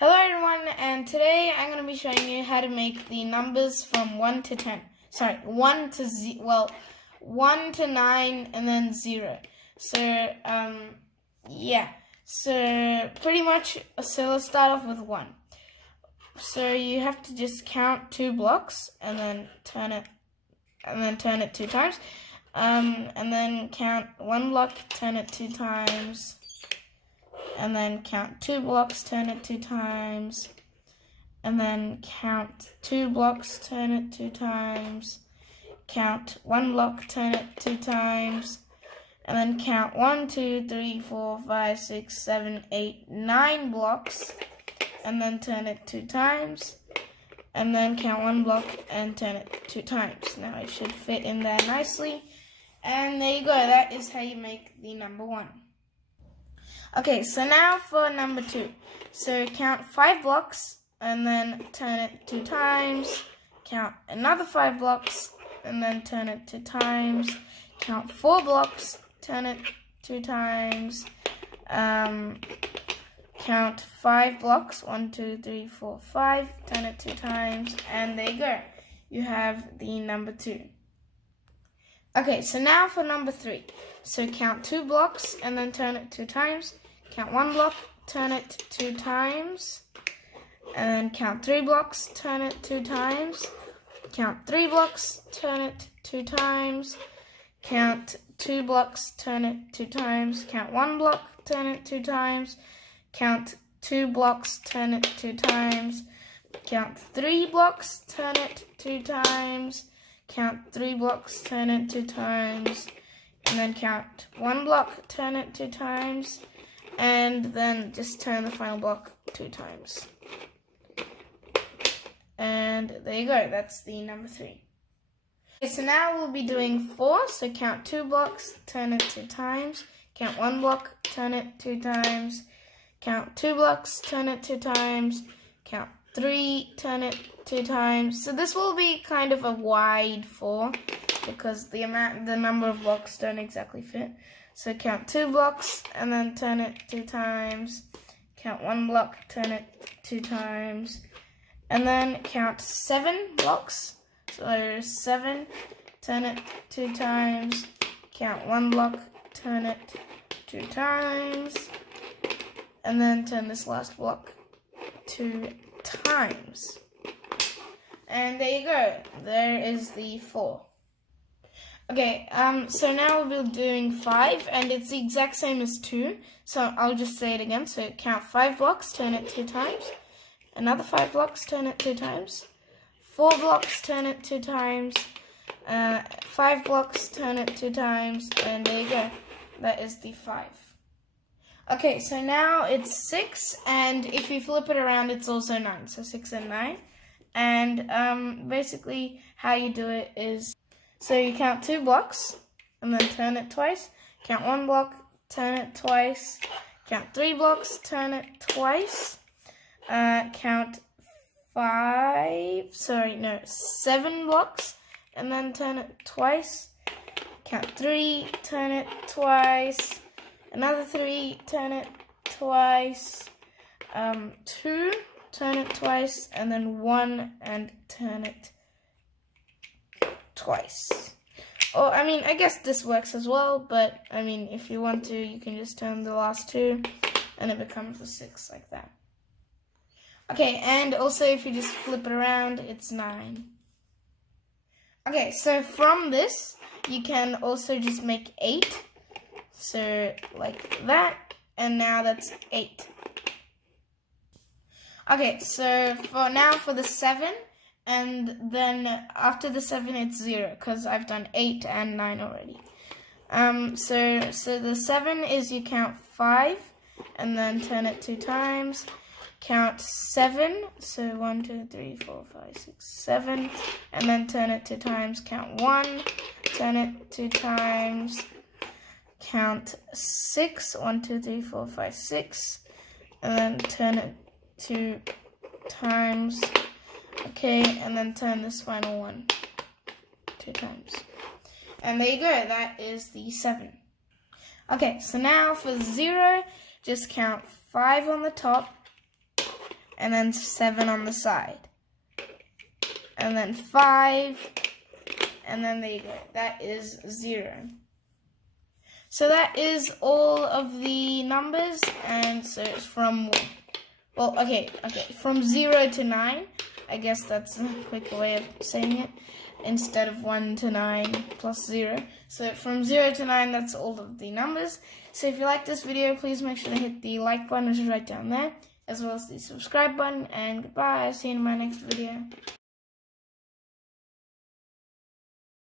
Hello everyone, and today I'm going to be showing you how to make the numbers from 1 to 10. Sorry, 1 to 9 and then 0. So, yeah. So, pretty much, let's start off with 1. So, you have to just count 2 blocks and then turn it 2 times. And then count 1 block, turn it 2 times. And then count 2 blocks, turn it 2 times. And then count 2 blocks, turn it 2 times. Count 1 block, turn it 2 times. And then count 1, 2, 3, 4, 5, 6, 7, 8, 9 blocks. And then turn it 2 times. And then count 1 block and turn it 2 times. Now it should fit in there nicely. And there you go. That is how you make the number 1. Okay, so now for number 2. So count 5 blocks and then turn it 2 times. Count another 5 blocks and then turn it 2 times. Count 4 blocks, turn it 2 times. Count 5 blocks, 1, 2, 3, 4, 5, turn it 2 times, and there you go. You have the number 2. Okay, so now for number 3. So count 2 blocks and then turn it 2 times. Count 1 block, turn it 2 times. And then count 3 blocks, turn it 2 times. Count 3 blocks, turn it 2 times. Count 2 blocks, turn it 2 times. Count 1 block, turn it 2 times. Count 2 blocks, turn it 2 times. Count 3 blocks, turn it 2 times. Count 3 blocks, turn it 2 times. And then count 1 block, turn it 2 times. And then just turn the final block 2 times. And there you go, that's the number 3. Okay, so now we'll be doing 4, so count 2 blocks, turn it 2 times. Count 1 block, turn it 2 times. Count 2 blocks, turn it 2 times. Count 3, turn it 2 times. So this will be kind of a wide 4 because the number of blocks don't exactly fit. So count 2 blocks and then turn it 2 times. Count 1 block, turn it 2 times. And then count 7 blocks. So 7, turn it 2 times. Count 1 block, turn it 2 times. And then turn this last block 2 times. And there you go. There is the 4. Okay, so now we'll be doing 5, and it's the exact same as 2. So I'll just say it again. So count 5 blocks, turn it 2 times. Another 5 blocks, turn it 2 times. 4 blocks, turn it 2 times. 5 blocks, turn it 2 times. And there you go. That is the 5. Okay, so now it's 6, and if you flip it around, it's also 9. So 6 and 9. And basically how you do it is, so you count 2 blocks and then turn it twice. Count 1 block, turn it twice. Count 3 blocks, turn it twice. Count 7 blocks and then turn it twice. Count 3, turn it twice. Another 3, turn it twice. 2, turn it twice, and then 1 and turn it twice. Or, I guess this works as well, but, if you want to, you can just turn the last 2, and it becomes a 6 like that. Okay, and also if you just flip it around, it's 9. Okay, so from this, you can also just make 8. So, like that, and now that's 8. Okay, so for the 7, and then after the 7 it's 0, because I've done 8 and 9 already. So the 7 is you count 5, and then turn it 2 times. Count 7, so 1, 2, 3, 4, 5, 6, 7, and then turn it 2 times. Count 1, turn it 2 times. Count 6, 1, 2, 3, 4, 5, 6, and then turn it 2 times. Okay, and then turn this final one 2 times. And there you go, that is the 7. Okay, so now for 0, just count 5 on the top, and then 7 on the side, and then 5, and then there you go. That is 0. So that is all of the numbers, and so it's from, well, okay, from 0 to 9. I guess that's a quicker way of saying it, instead of 1 to 9 plus 0. So from 0 to 9, that's all of the numbers. So if you like this video, please make sure to hit the like button, which is right down there, as well as the subscribe button, and goodbye. I'll see you in my next video.